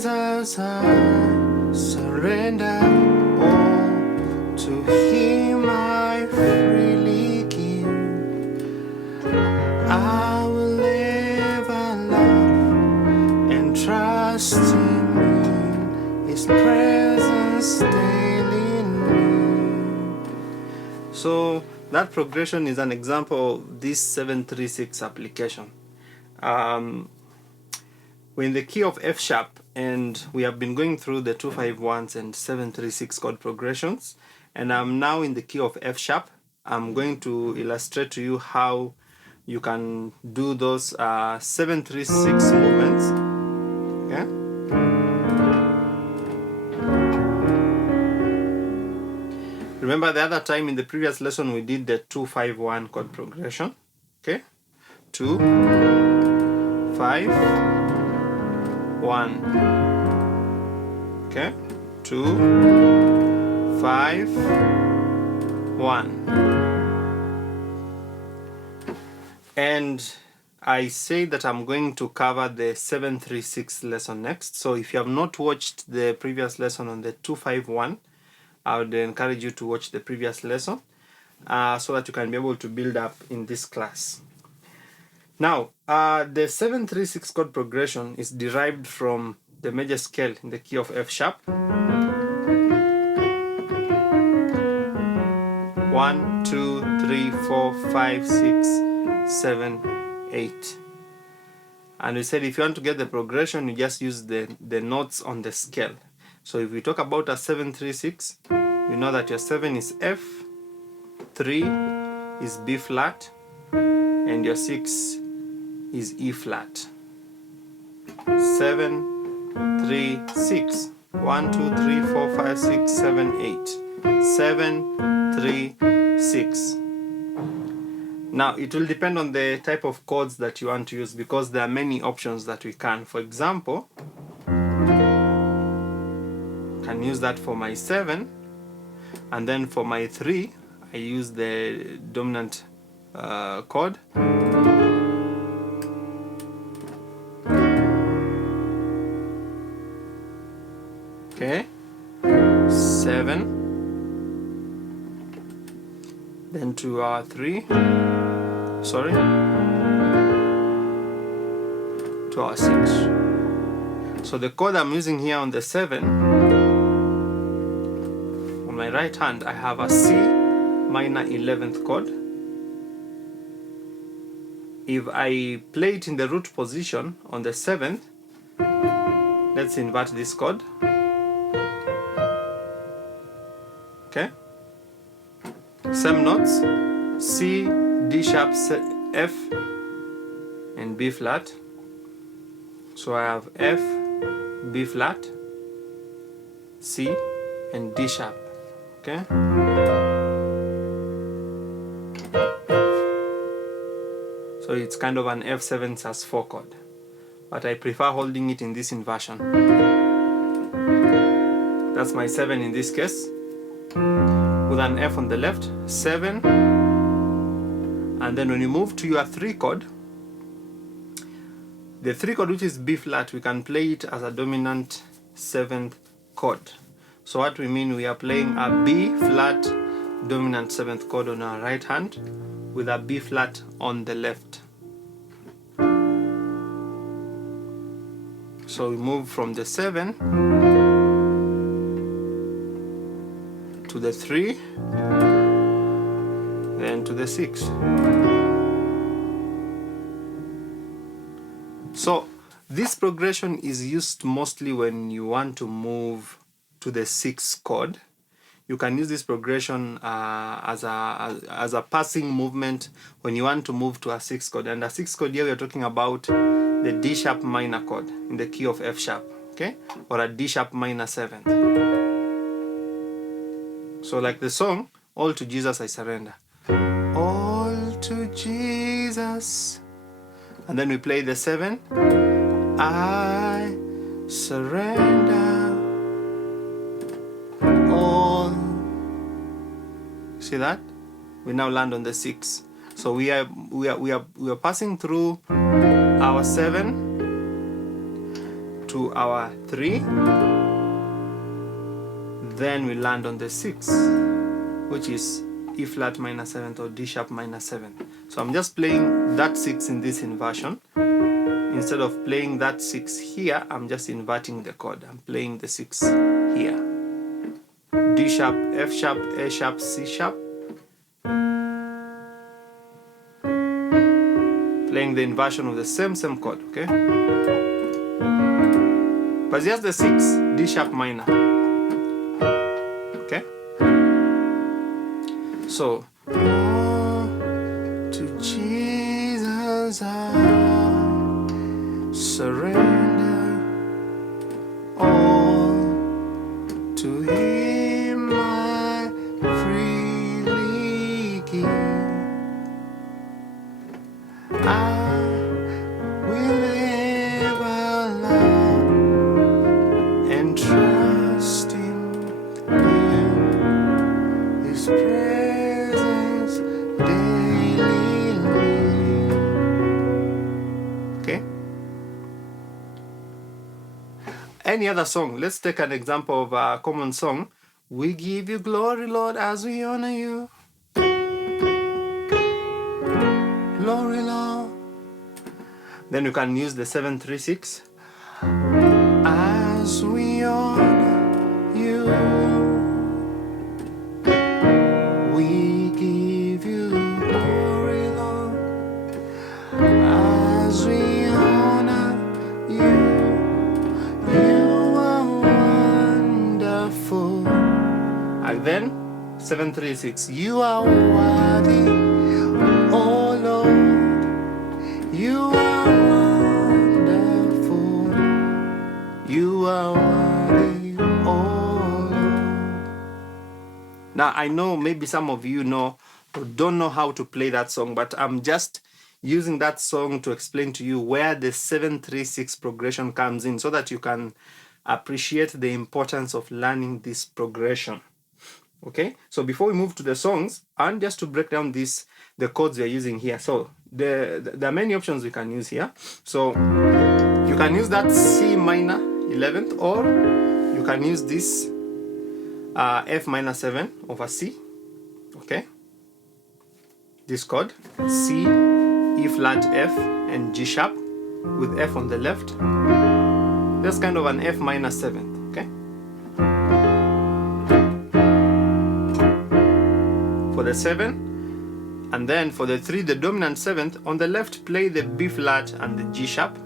Jesus, I surrender all to Him. I freely give. I will ever love and trust in His presence daily in me. So that progression is an example of this 736 application. We're in the key of F sharp, and we have been going through the 251s and 736 chord progressions, and I'm now in the key of F sharp. I'm going to illustrate to you how you can do those 736 movements. Okay? Remember the other time in the previous lesson we did the 251 chord progression. Okay? 2, 5, 1. Okay? 2, 5, 1. And I say that I'm going to cover the 736 lesson next. So if you have not watched the previous lesson on the 251, I would encourage you to watch the previous lesson so that you can be able to build up in this class. Now, the 736 chord progression is derived from the major scale in the key of F sharp. 1, 2, 3, 4, 5, 6, 7, 8. And we said if you want to get the progression, you just use the notes on the scale. So if we talk about a 736, you know that your 7 is F, 3 is B flat, and your 6 is E flat. 7, 3, 6. 1, 2, 3, 4, 5, 6, 7, 8. 7, 3, 6. Now it will depend on the type of chords that you want to use, because there are many options that we can. For example, I can use that for my 7, and then for my 3 I use the dominant chord. Okay, 7, then to our 3, sorry, to our 6. So the chord I'm using here on the 7, on my right hand I have a C minor 11th chord. If I play it in the root position on the 7th, let's invert this chord. Okay, same notes, C, D sharp, F, and B flat. So I have F, B flat, C, and D sharp. Okay. So it's kind of an F7 sus4 chord, but I prefer holding it in this inversion. That's my 7 in this case, with an F on the left, 7, and then when you move to your 3 chord, the 3 chord, which is B flat, we can play it as a dominant 7th chord. So what we mean, we are playing a B flat dominant 7th chord on our right hand with a B flat on the left. So we move from the 7 to the 3, then to the 6. So this progression is used mostly when you want to move to the 6th chord. You can use this progression as a passing movement when you want to move to a 6th chord. And a 6th chord here we are talking about the D sharp minor chord in the key of F sharp, okay, or a D sharp minor 7th. So like the song, all to Jesus I surrender. All to Jesus. And then we play the 7. I surrender all. See that? We now land on the 6. So we are passing through our 7 to our 3, then we land on the 6, which is E flat minor 7th or D sharp minor 7. So I'm just playing that 6 in this inversion. Instead of playing that 6 here, I'm just inverting the chord. I'm playing the 6 here. D sharp, F sharp, A sharp, C sharp. Playing the inversion of the same chord, okay? But here's the 6, D sharp minor. Okay? So, oh, to Jesus I surrender, all to Him I freely give. I will ever love and trust in His presence daily live. Okay? Any other song? Let's take an example of a common song. We give you glory, Lord, as we honor you. Glory, Lord. Then you can use the 736. As we honor you, we give you glory, Lord. As we honor you, you are wonderful. And then 736. You are worthy, oh Lord. You are wonderful. You are worthy, oh Lord. Now I know maybe some of you know or don't know how to play that song, but I'm just using that song to explain to you where the 736 progression comes in so that you can appreciate the importance of learning this progression. Okay, so before we move to the songs, and just to break down the chords we are using here. So there are many options we can use here. So you can use that C minor 11th, or you can use this F minor 7 over C. Okay, this chord C, E flat, F, and G sharp with F on the left. That's kind of an F minor 7th. Okay. For the 7, and then for the 3, the dominant 7th, on the left play the B flat and the G sharp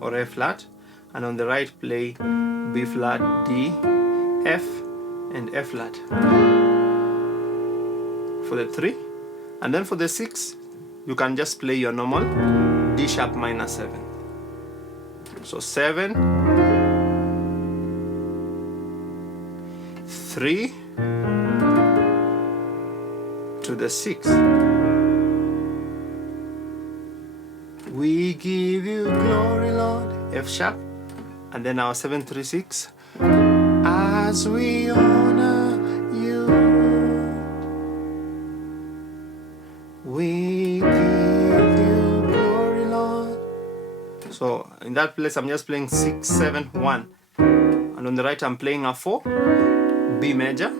or A flat, and on the right play B flat, D, F, and F flat for the 3. And then for the 6, you can just play your normal D sharp minor 7. So 7, 3 to the 6. We give you glory, Lord, F sharp, and then our 736. As we honor you, we give you glory, Lord. So in that place I'm just playing 6, 7, 1, and on the right I'm playing a 4, B major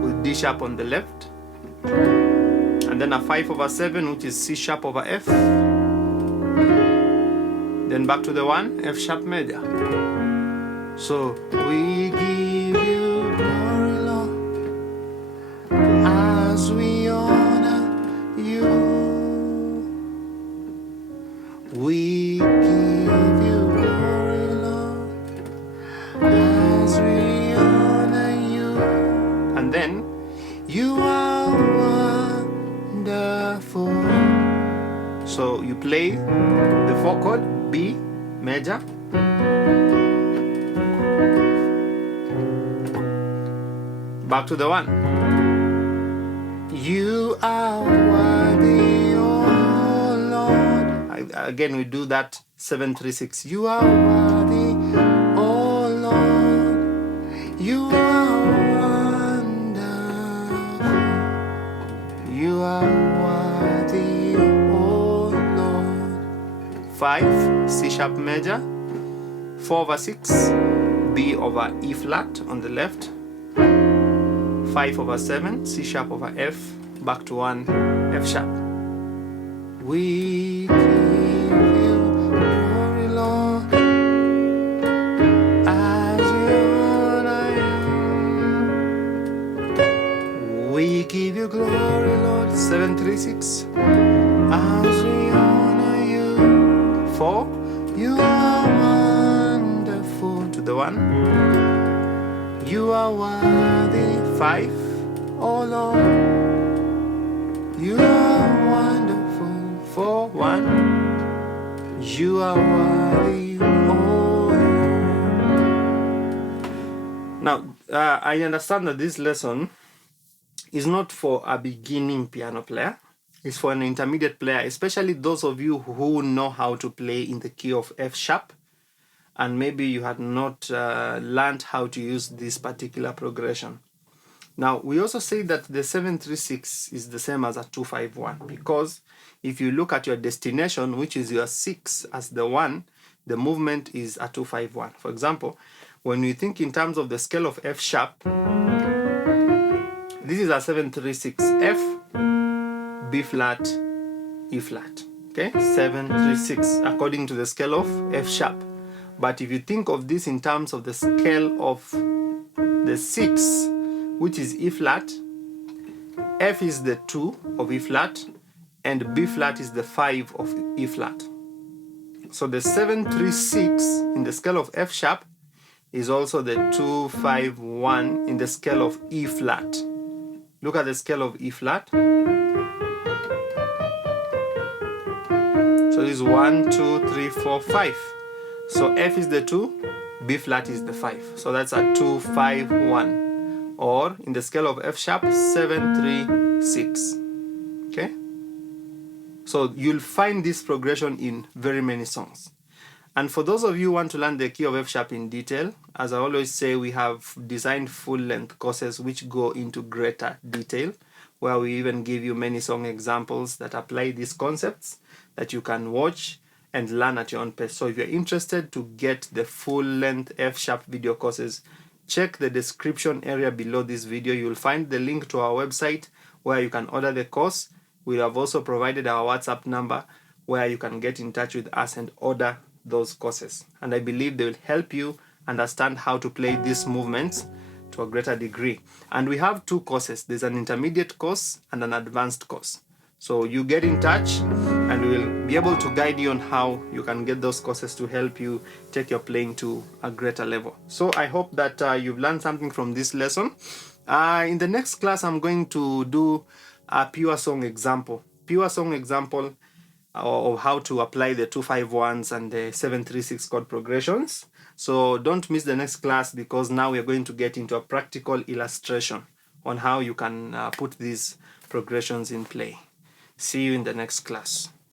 with D sharp on the left, and then a 5 over 7, which is C sharp over F, then back to the 1, F sharp major. So we give you glory, Lord, as we honor you. We give you glory, Lord, as we honor you. And then you are wonderful. So you play the 4 chord, B major, back to the 1. You are worthy, oh Lord. Again we do that 736. You are worthy, oh Lord. You are wonderful. You are worthy, oh Lord. 5, C sharp major, 4 over 6, B over E flat on the left, 5 over 7, C sharp over F, back to 1, F sharp. We give you glory, Lord, as we honor you. We give you glory, Lord, 7, 3, 6, as we honor you. 4, you are wonderful, to the 1. You are worthy. 5, oh Lord, you are wonderful. 4, 1, you are worthy, oh Lord. Now, I understand that this lesson is not for a beginning piano player. It's for an intermediate player, especially those of you who know how to play in the key of F sharp, and maybe you had not learned how to use this particular progression. Now, we also say that the 736 is the same as a 251, because if you look at your destination, which is your 6 as the 1, the movement is a 251. For example, when we think in terms of the scale of F sharp, this is a 736, F, B flat, E flat. Okay, 736 according to the scale of F sharp. But if you think of this in terms of the scale of the 6, which is E flat, F is the 2 of E flat, and B flat is the 5 of E flat. So the 736 in the scale of F sharp is also the 251 in the scale of E flat. Look at the scale of E flat. So this is 1, 2, 3, 4, 5. So F is the 2, B flat is the 5. So that's a 251. Or in the scale of F sharp, 7, 3, 6. Okay? So you'll find this progression in very many songs. And for those of you who want to learn the key of F sharp in detail, as I always say, we have designed full-length courses which go into greater detail, where we even give you many song examples that apply these concepts that you can watch and learn at your own pace. So if you're interested to get the full-length F sharp video courses, check the description area below this video. You'll find the link to our website where you can order the course. We have also provided our WhatsApp number where you can get in touch with us and order those courses. And I believe they will help you understand how to play these movements to a greater degree. And we have 2 courses. There's an intermediate course and an advanced course. So you get in touch and we will be able to guide you on how you can get those courses to help you take your playing to a greater level. So I hope that you've learned something from this lesson. In the next class, I'm going to do a pure song example. Pure song example of how to apply the 251s and the 736 chord progressions. So don't miss the next class, because now we are going to get into a practical illustration on how you can put these progressions in play. See you in the next class.